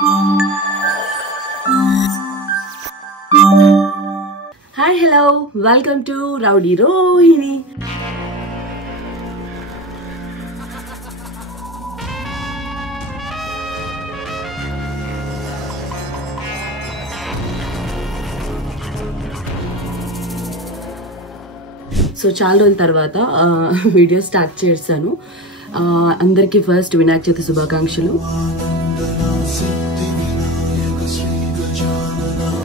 Hi, hello, welcome to Rowdy Rohini. So చాలా రోజుల తర్వాత వీడియో స్టార్ట్ చేశాను. అందరికీ ఫస్ట్ వినాయక చవితి శుభాకాంక్షలు.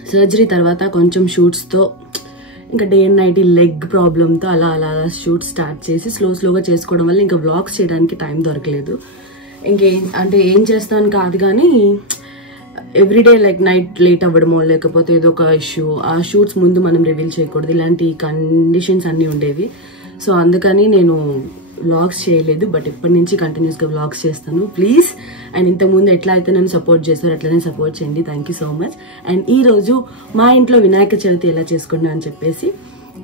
సర్జరీ తర్వాత కొంచెం షూట్స్తో ఇంకా డే అండ్ నైట్ లెగ్ ప్రాబ్లంతో అలా అలా షూట్ స్టార్ట్ చేసి స్లోగా చేసుకోవడం వల్ల ఇంకా వ్లాగ్స్ చేయడానికి టైం దొరకలేదు. అంటే ఏం చేస్తాను కాదు కానీ ఎవ్రీడే లైక్ నైట్ లేట్ అవ్వడమో లేకపోతే ఏదో ఒక ఇష్యూ, ఆ షూట్స్ ముందు మనం రివీల్ చేయకూడదు, ఇలాంటి కండిషన్స్ అన్నీ ఉండేవి. సో అందుకని నేను వ్లాగ్స్ చేయలేదు. బట్ ఎప్పటి నుంచి కంటిన్యూస్గా వ్లాగ్స్ చేస్తాను. ప్లీజ్ అండ్ ఇంతకుముందు ఎట్లా అయితే నన్ను సపోర్ట్ చేశారో అట్లనే సపోర్ట్ చేయండి. Thank you so much. And ఈరోజు మా ఇంట్లో వినాయక చవితి ఎలా చేసుకున్నా అని చెప్పేసి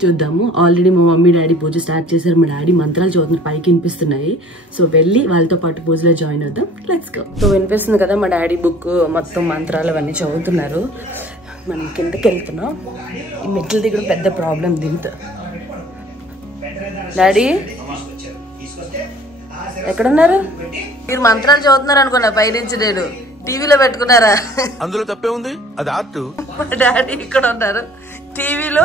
చూద్దాము. ఆల్రెడీ మా మమ్మీ డాడీ పూజ స్టార్ట్ చేశారు. మా డాడీ మంత్రాలు చదువుతున్నారు, పైకి వినిపిస్తున్నాయి. సో వెళ్ళి వాళ్ళతో పాటు పూజలో జాయిన్ అవుదాం. Let's go. సో వినిపిస్తుంది కదా, మా డాడీ బుక్ మొత్తం మంత్రాలు అవన్నీ చదువుతున్నారు. మనం కిందకి వెళ్తున్నాం. ఈ మెట్లు దిగడం పెద్ద ప్రాబ్లం దీంతో. డాడీ ఎక్కడున్నారు? మీరు మంత్రాలు చదువుతున్నారు అనుకున్నా, పైనుంచి నేను టీవీలో పెట్టుకున్నారా? అందులో తప్పే ఉంది, అది ఆర్ట్. మా డాడీ ఇక్కడ ఉన్నారు, టీవీలో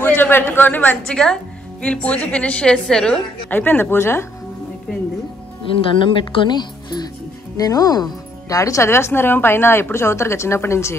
పూజ పెట్టుకొని మంచిగా వీళ్ళు పూజ ఫినిష్ చేశారు. అయిపోయిందా పూజ? అయిపోయింది. నేను దండం పెట్టుకొని నేను డాడీ చదివేస్తున్నారేమో పైన, ఎప్పుడు చదువుతారు కదా చిన్నప్పటి నుంచి.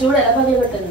చూడ ఎలా పని పెట్టాను.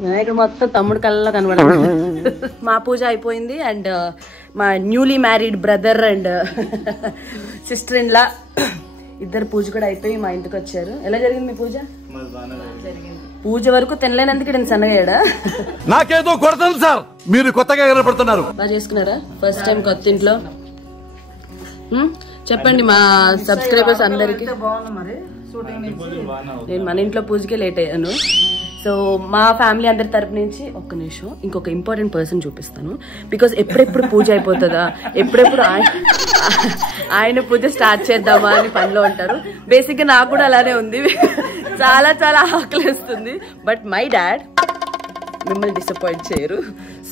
వినాయకుడు మొత్తం తమ్ముడు కళ్ళలో కనబడాలి. మా పూజ అయిపోయింది. అండ్ మా newly married brother and sister in law ఇద్దరు పూజ కూడా అయిపోయి మా ఇంటికి వచ్చారు. ఎలా జరిగింది మీ పూజ? పూజ వరకు తినలేనందుకు నేను సన్నగాడా. నాకేదో కొడుతుంది సార్, మీరు కొత్తగా ఏర్పడుతున్నారు. బాగా చేసుకున్నారా ఫస్ట్ టైం కొత్త ఇంట్లో? చెప్పండి మా సబ్స్క్రైబర్స్ అందరికి. నేను మన ఇంట్లో పూజకే లేట్ అయ్యాను. సో మా ఫ్యామిలీ అందరి తరపు నుంచి ఒక్క నిమిషం ఇంకొక ఇంపార్టెంట్ పర్సన్ చూపిస్తాను. బికాస్ ఎప్పుడెప్పుడు పూజ అయిపోతుందా, ఎప్పుడెప్పుడు ఆయన పూజ స్టార్ట్ చేద్దామా అని పనిలో ఉంటారు. బేసిక్గా నాకు కూడా అలానే ఉంది, చాలా చాలా ఆకలిస్తుంది. బట్ మై డాడ్ మిమ్మల్ని డిసప్పాయింట్ చేయరు.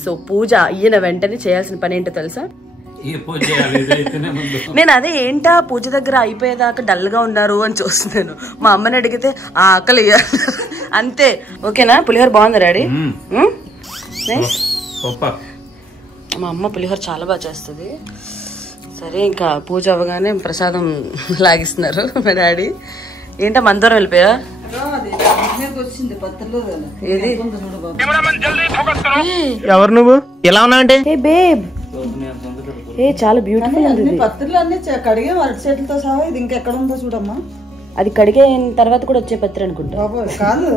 సో పూజ ఈయన వెంటనే చేయాల్సిన పని ఏంటో తెలుసా? నేను అదే ఏంటా పూజ దగ్గర అయిపోయేదాకా డల్ గా ఉన్నారు అని చూస్తున్నాను. మా అమ్మని అడిగితే ఆకలి అంతే. ఓకేనా? పులిహోర బాగుంది డాడీ? మా అమ్మ పులిహోర చాలా బాగా చేస్తుంది. సరే ఇంకా పూజ అవ్వగానే ప్రసాదం లాగిస్తున్నారు మా డాడీ. ఏంటా మందరం వెళ్ళిపోయా? ఎవరు నువ్వు ఎలా ఉన్నావంటే? చాలా బ్యూటిఫుల్ ఉంది. పత్రులు అన్ని కడిగే అరటి చెట్లతో సహా ఇది ఇంకెక్కడ ఉందో చూడమ్మా. అది కడిగే తర్వాత కూడా వచ్చే పత్రి అనుకుంటా. కాదు,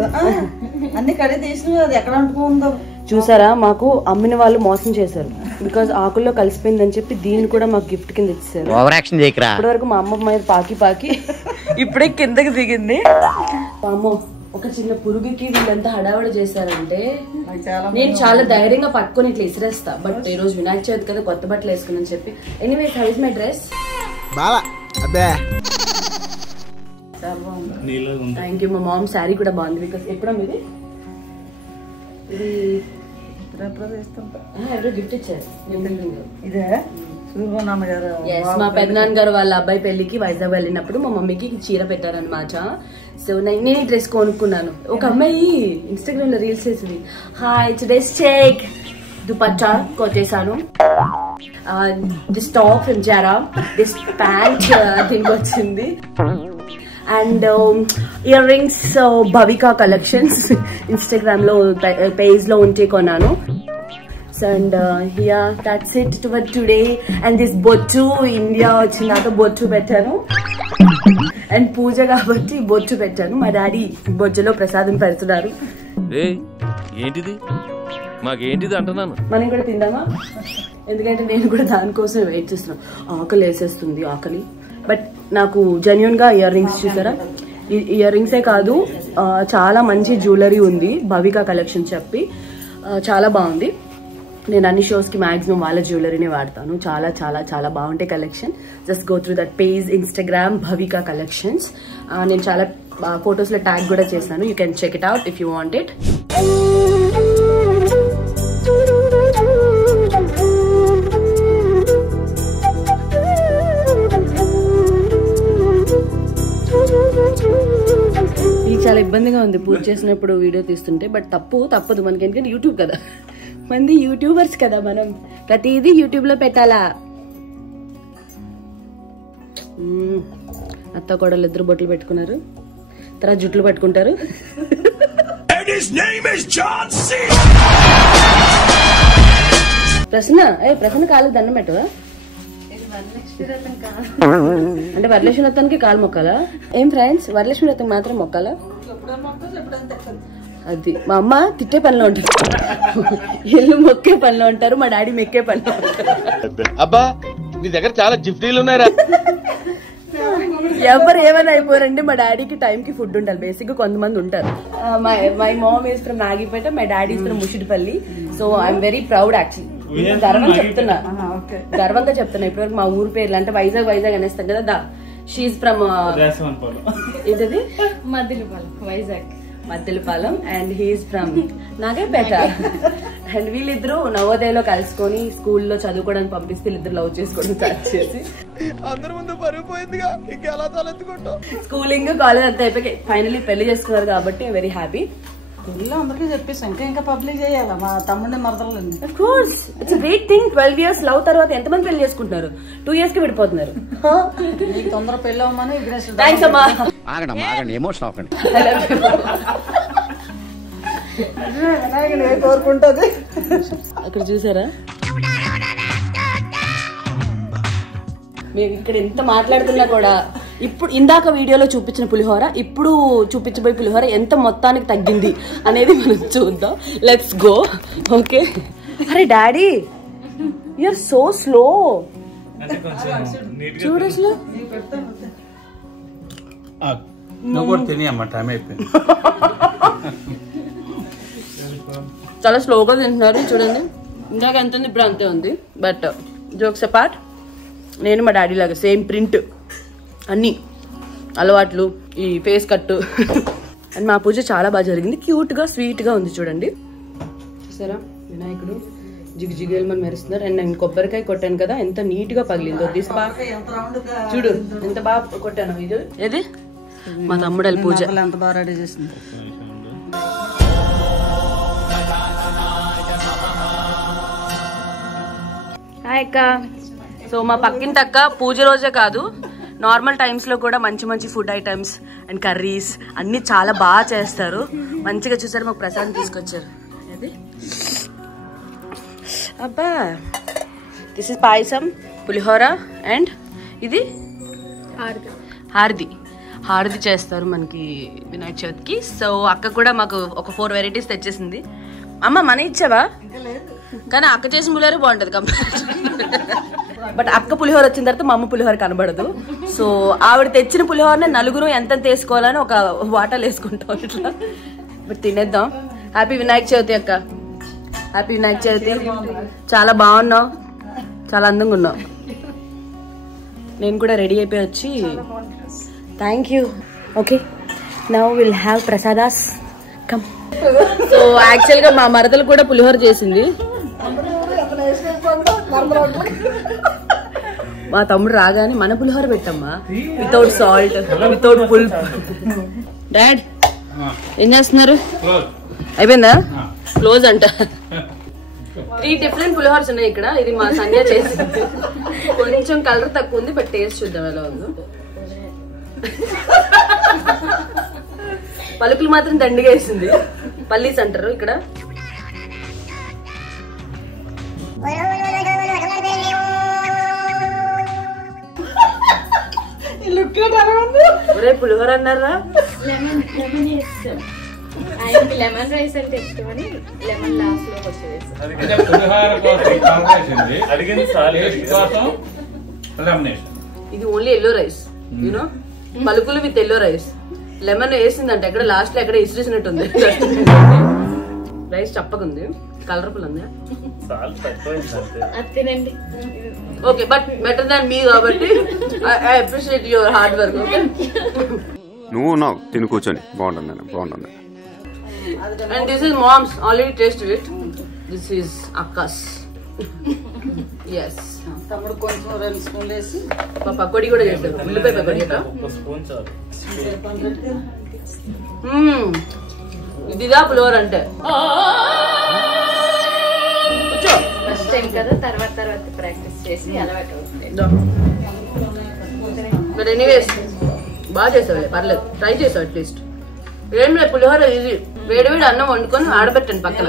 అన్ని కడిగి తీసిన అది ఎక్కడ అంటుకుందో చూసారా? మాకు అమ్మిన వాళ్ళు మోసం చేశారు. బికాస్ ఆకుల్లో కలిసిపోయిందని చెప్పి దీన్ని కూడా మాకు గిఫ్ట్ కింద ఇచ్చారు. ఇప్పటి వరకు మా అమ్మ మీద పాకి ఇప్పుడే కిందకి దిగింది. అమ్మో, ఒక చిన్న పురుగుకి వీళ్ళంతా హడావడి చేశారంటే నేను చాలా ధైర్యంగా పట్టుకొని ఇట్లా ఇసిరేస్తా. బట్ ఈ రోజు వినాయక చవితి కదా, కొత్త బట్టలు వేసుకుని చెప్పి. Anyways, how is my dress? Thank you. మా మామ్ శారీ కూడా బాగుంది. బికాస్ ఎప్పుడో మీది ఎవరో గిఫ్ట్ ఇచ్చారు. ఇదే సూర్యనాన్నగారు మా పెద్దనాన్న గారు వాళ్ళ అబ్బాయి పెళ్లికి వైజాగ్ వెళ్ళినప్పుడు మా మమ్మీకి చీర పెట్టారనమాట. సో నేను ఈ డ్రెస్ కొనుక్కున్నాను. ఒక అమ్మాయి ఇన్స్టాగ్రామ్ లో రీల్స్ చేసింది, హాయ్ టుడేస్ చెక్ దుపట్టా కొట్టేసాను, this top from Zara, this pant దీనికి వచ్చింది, and earrings Bhavika collections Instagram లో పేజ్ లో ఉంటే కొన్నాను. And here that's it for today. And this బొట్టు ఇండియా వచ్చినాక బొట్టు పెట్టాను. అండ్ పూజ కాబట్టి బొట్టు పెట్టాను. మా డాడీ బొజ్జలో ప్రసాదం పెడుతున్నారు. ఏంటిది మాకేంటిది అంటున్నాను. మనం కూడా తిందామా? ఎందుకంటే నేను కూడా దానికోసం వెయిట్ చేస్తున్నాను. ఆకలి వేసేస్తుంది, ఆకలి. బట్ నాకు జెన్యూన్ గా ఇయర్ రింగ్స్ చూసారా? ఇయర్ రింగ్సే కాదు, చాలా మంచి జ్యువెలరీ ఉంది భవికా కలెక్షన్ చెప్పి, చాలా బాగుంది. నేను అన్ని షోస్ కి మాక్సిమం వాళ్ళ జ్యువెలరీనే వాడతాను. చాలా చాలా చాలా బాగుంటాయి collection. Just go through that page Instagram Bhavika collections. నేను చాలా ఫొటోస్ లో ట్యాగ్ కూడా చేశాను. You can check it out if you want it. ఇది చాలా ఇబ్బందిగా ఉంది పూజ చేసినప్పుడు వీడియో తీస్తుంటే. బట్ తప్పదు మనకి, ఎందుకంటే యూట్యూబ్ కదా, మంది యూట్యూబర్స్ కదా, మనం ప్రతిదీ యూట్యూబ్ లో పెట్టాలా. అత్త కోడలు ఇద్దరు బొట్లు పెట్టుకున్నారు, తర్వాత జుట్లు పట్టుకుంటారు. ప్రశ్న కాలు దండం పెట్టవా? అంటే వరలక్ష్మి వ్రతానికి కాలు మొక్కాలా? ఏం ఫ్రెండ్స్, వరలక్ష్మి వ్రతం మాత్రం మొక్కాలా? అది మా అమ్మ తిట్టే పనిలో ఉంటారు, ఇల్లు మొక్కే పనిలో ఉంటారు, మా డాడీ మెక్కే పనిలో ఉంటారు. అబ్బా మీ దగ్గర చాలా జిఫ్టీలు ఉన్నారా? ఎవరు ఏమైనా అయిపోయారండి, మా డాడీకి టైం కి ఫుడ్ ఉండాలి. బేసిక్ గా కొంతమంది ఉంటారు. My mom is from Nagipeta, my daddy is from Mushidipalli. So I'm very proud actually. గర్వంగా చెప్తున్నా. ఇప్పటివరకు మా ఊరు పేర్లు అంటే వైజాగ్ అనేస్తాం కదా. షీఈస్ ఫ్రమ్ ఇది Maddelapalem and he is from Nagepeta. And వీళ్ళిద్దరు నవోదయలో కలుసుకొని స్కూల్లో చదువుకోవడానికి పంపిస్తే వీళ్ళిద్దరు లవ్ చేసుకోవడం స్టార్ట్ చేసి అందరి ముందు పరిగిపోయిందిగా, ఇంకెలా తలెత్తుకుంటాం. స్కూలింగ్ కాలేజ్ అంతా అయిపోయి ఫైనలీ పెళ్లి చేసుకున్నారు కాబట్టి వెరీ హ్యాపీ. అందరికీ చెప్పేసాం, ఇంకా పబ్లిక్ చేయాలా మా తమ్ముడిని మరదలండి. Of course it's a great thing. 12 years love తర్వాత ఎంతమంది పెళ్లి చేసుకుంటున్నారు? 2 years కి విడిపోతున్నారు. నీకు తొందర పెళ్లి అవ్వమని విఘ్నేష్. థ్యాంక్స్ అమ్మా. ఎమోషన్ అవ్వకండి. కోరుకుంటది. అక్కడ చూసారా మేము ఇక్కడ ఎంత మాట్లాడుతున్నా కూడా ఇప్పుడు ఇందాక వీడియోలో చూపించిన పులిహోర ఇప్పుడు చూపించబోయే పులిహోర ఎంత మొత్తానికి తగ్గింది అనేది మనం చూద్దాం. Let's go. ఓకే. అరే daddy you are so slow. చూడు అసలు నువ్వు కూడా తిని అమ్మ, టైం అయిపోయింది. చాలా స్లోగా తింటున్నారు చూడండి. ఇందాక ఎంత ఉంది ఇప్పుడు అంతే ఉంది. బట్ జోక్స్ అపార్ట్, నేను మా డాడీ లాగా సేమ్ ప్రింట్, అన్నీ అలవాట్లు, ఈ ఫేస్ కట్ అండ్ మా పూజ చాలా బాగా జరిగింది. క్యూట్గా స్వీట్గా ఉంది చూడండి. చూసారా వినాయకుడు జిగిజిగేలు మెరుస్తున్నారు. అండ్ నేను కొబ్బరికాయ కొట్టాను కదా, ఎంత నీట్గా పగిలిందో. చూడు ఎంత బాగా కొట్టాను. ఇది ఏది మా తమ్ముడు పూజ ఎంత బాగా రెడీ చేసింది. హాయ్ అక్క. సో మా పక్కింటి అక్క పూజ రోజే కాదు నార్మల్ టైమ్స్లో కూడా మంచి మంచి ఫుడ్ ఐటమ్స్ అండ్ కర్రీస్ అన్నీ చాలా బాగా చేస్తారు. మంచిగా చూసారు, మాకు ప్రసాదం తీసుకొచ్చారు. అది అబ్బా, this is payasam, pulihora and ఇది హారతి చేస్తారు మనకి వినాయక చవితికి. సో అక్క కూడా మాకు ఒక 4 వెరైటీస్ తెచ్చేసింది. అమ్మ మన ఇచ్చావా? కానీ అక్క చేసిన పులిహోర బాగుంటది కంపేర్. బట్ అక్క పులిహోర వచ్చిన తర్వాత మా అమ్మ పులిహోర కనబడదు. సో ఆవిడ తెచ్చిన పులిహోరని నలుగురు ఎంత వేసుకోవాలని ఒక వాటాలు వేసుకుంటాం ఇట్లా. బట్ తినేద్దాం. హ్యాపీ వినాయక చవితి అక్క. హ్యాపీ వినాయక చవితి. చాలా బాగున్నావు, చాలా అందంగా ఉన్నావు. నేను కూడా రెడీ అయిపోయి వచ్చి thank you. Okay now will have prasadas come. So యాక్చువల్గా మా మరదలు కూడా పులిహోర చేసింది. మా తమ్ముడు రాగానే మన పులిహోర పెట్టమ్మా, వితౌట్ సాల్ట్, వితౌట్ పుల్ప్. డాడ్ ఏం చేస్తున్నారు? అయిపోయిందా? క్లోజ్ అంట. 3 డిఫరెంట్ పులిహోరస్ ఉన్నాయి ఇక్కడ. ఇది మా సంధ్య చేసింది. కొంచెం కలర్ తక్కువ ఉంది, బట్ టేస్ట్ చూద్దాం ఎలా ఉందో. పలుకులు మాత్రం దండిగా వేసింది. పల్లీస్ అంటారు ఇక్కడ. ఒరే పులిహోర అన్నారా? లెమన్ రైస్ అంటే ఇష్టమని లెమన్ లాస్ట్ లో ఇది ఓన్లీ ఎల్లో రైస్, యూనో, పలుకులు విత్ ఎల్లో రైస్. లెమన్ వేసిందంటే ఎక్కడ లాస్ట్ లో ఎక్కడ ఇసిరేసినట్టు ఉంది. రైస్ చప్పకుంది, కలర్ఫుల్ ఉంది. తినండి. ఓకే బట్ బెటర్ దాన్ మీ కాబట్టి I appreciate your hard work. Okay నువ్వు ఉన్నావు తిని కూర్చొని. బాగుంటుంది బాగుంటుంది. And this is mom's, already tasted it. This is Akka's. Yes. తమ్ముడు కొంచెం 2 స్పూన్లు వేసి పకోడీ కూడా చేశారు. ఉల్లిపాయ పకోడీ అక్క. ఇదిగా పులిహోర అంటే. ఫస్ట్ టైం కదా, తర్వాత ప్రాక్టీస్ చేసి అలవాటు అవుతుంది. బట్ ఎనీవేస్ బాగా చేసావులే, పర్లేదు. ట్రై చేసావు అట్లీస్ట్. ఏం లేదు, పులిహోర ఈజీ. వేడివేడి అన్నం వండుకొని ఆడబెట్టండి పక్కన.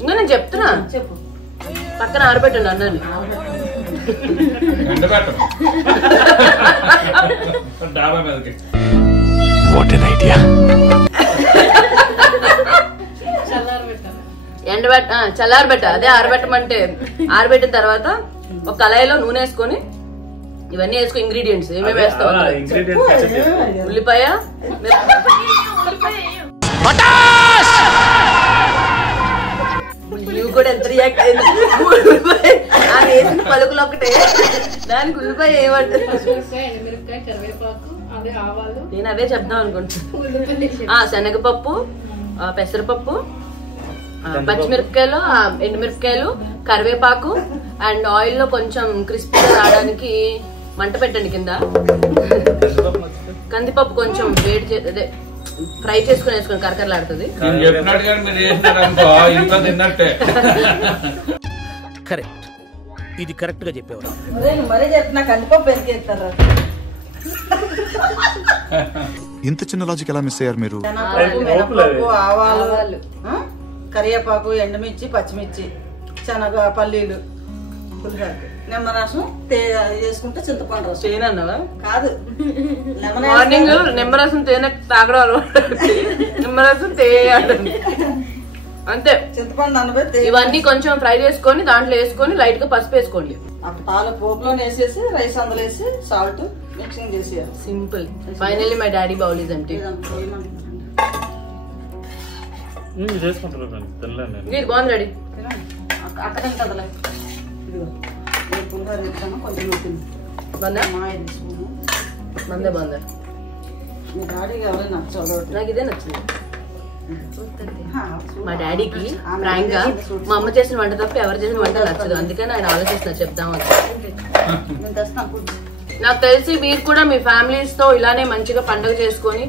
ఇంకా నేను చెప్తున్నా, పక్కన ఆడబెట్టండి అన్నాన్ని. చల్లారబెట్ట. అదే ఆరబెట్టమంటే ఆరబెట్టిన తర్వాత ఒక కళాయిలో నూనె వేసుకొని ఇవన్నీ వేసుకో. ఇంగ్రీడియంట్స్ ఏమేమి వేస్తావు? ఉల్లిపాయ, ఇవి కూడా ఎంత రియాక్ట్ అయింది. వేసిన పలుకులు ఒకటే, దానికి ఉల్లిపాయ ఏమంటారు? నేను అదే చెప్దాం అనుకుంటున్నా. శనగపప్పు, పెసరపప్పు, పచ్చిమిరపకాయలు, ఎండుమిరపకాయలు, కరివేపాకు అండ్ ఆయిల్ లో కొంచెం క్రిస్పీగా రావడానికి మంట పెట్టండి కింద. కందిపప్పు కొంచెం వేడి అదే ఫ్రై చేసుకుని వేసుకొని కరకరలాడుతుంది. కరెక్ట్, ఇది కరెక్ట్ గా చెప్పేవారు. మరీ చెప్పిన కందిపప్పు పెరిగేస్తారు. ఇంత చిన్న లాజిక్ ఎలా మిస్ అయ్యారు మీరు? మినపప్పు, ఆవాలు, కరివేపాకు, ఎండుమిర్చి, పచ్చిమిర్చి, శనగ, పల్లీలు, పులిహోర, నిమ్మరసం వేసుకుంటే చింతపండు రసం. తేనె అన్నావా? కాదు, మార్నింగ్ నిమ్మరసం తేనె తాగడం అలవాటు. నిమ్మరసం తేయాలి అంతే. చింతపండు నానబెట్టి ఇవన్నీ కొంచెం ఫ్రై చేసుకొని దాంట్లో వేసుకొని లైట్ గా పసుపు వేసుకోండి. పాల పోపులో వేసేసి రైస్ అందులో వేసి సాల్ట్ మిక్సింగ్ చేసేయాలి. Simple. Finally my daddy bowl is empty. ఇది బాగుంది డాడీ. అక్క తింటుందిలే. ఇదిగో నేను పులిహోర ఇస్తాను, కొంచెం నొప్పింది. బాగుందా? మా ఐదు స్పూను. బాగుందా? బాగుందా? మీ డాడీకి ఎవరైనా నచ్చదు. నాకు ఇదే నచ్చింది. మా డాడీకి ఫ్రాంక్ గా మా అమ్మ చేసిన వంట తప్ప ఎవరు చేసిన వంట నచ్చదు, అందుకని ఆయన ఆలోచిస్తున్నా చెప్దామని. నేను తెస్తాను. నాకు తెలిసి మీరు కూడా మీ ఫ్యామిలీస్ తో ఇలానే మంచిగా పండుగ చేసుకొని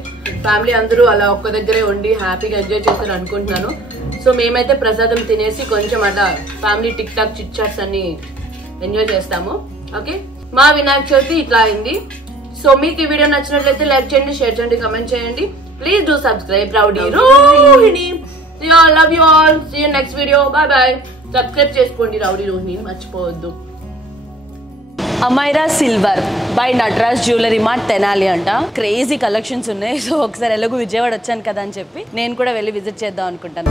ఫ్యామిలీ అందరూ అలా ఒక్క దగ్గరే ఉండి హ్యాపీగా ఎంజాయ్ చేస్తారు అనుకుంటున్నాను. సో మేమైతే ప్రసాదం తినేసి కొంచెం అలా family tick talk chit charts అన్ని ఎంజాయ్ చేస్తాము. ఓకే, మా వినాయక చవితి ఇట్లా అయింది. సో మీకు ఈ వీడియో నచ్చినట్లయితే లైక్ చేయండి, షేర్ చేయండి, కమెంట్ చేయండి. Please do subscribe Rowdy Rohini. Love you all. See you next video. Bye bye. Subscribe చేసుకోండి రౌడీ రోహిణి, మర్చిపోవద్దు. Amaira silver by Nataraj jewellery mart Tenali అంట. క్రేజీ కలెక్షన్స్ ఉన్నాయి. సో ఒకసారి ఎలాగో విజయవాడ వచ్చాను కదా అని చెప్పి నేను కూడా వెళ్ళి విజిట్ చేద్దాం అనుకుంటాను.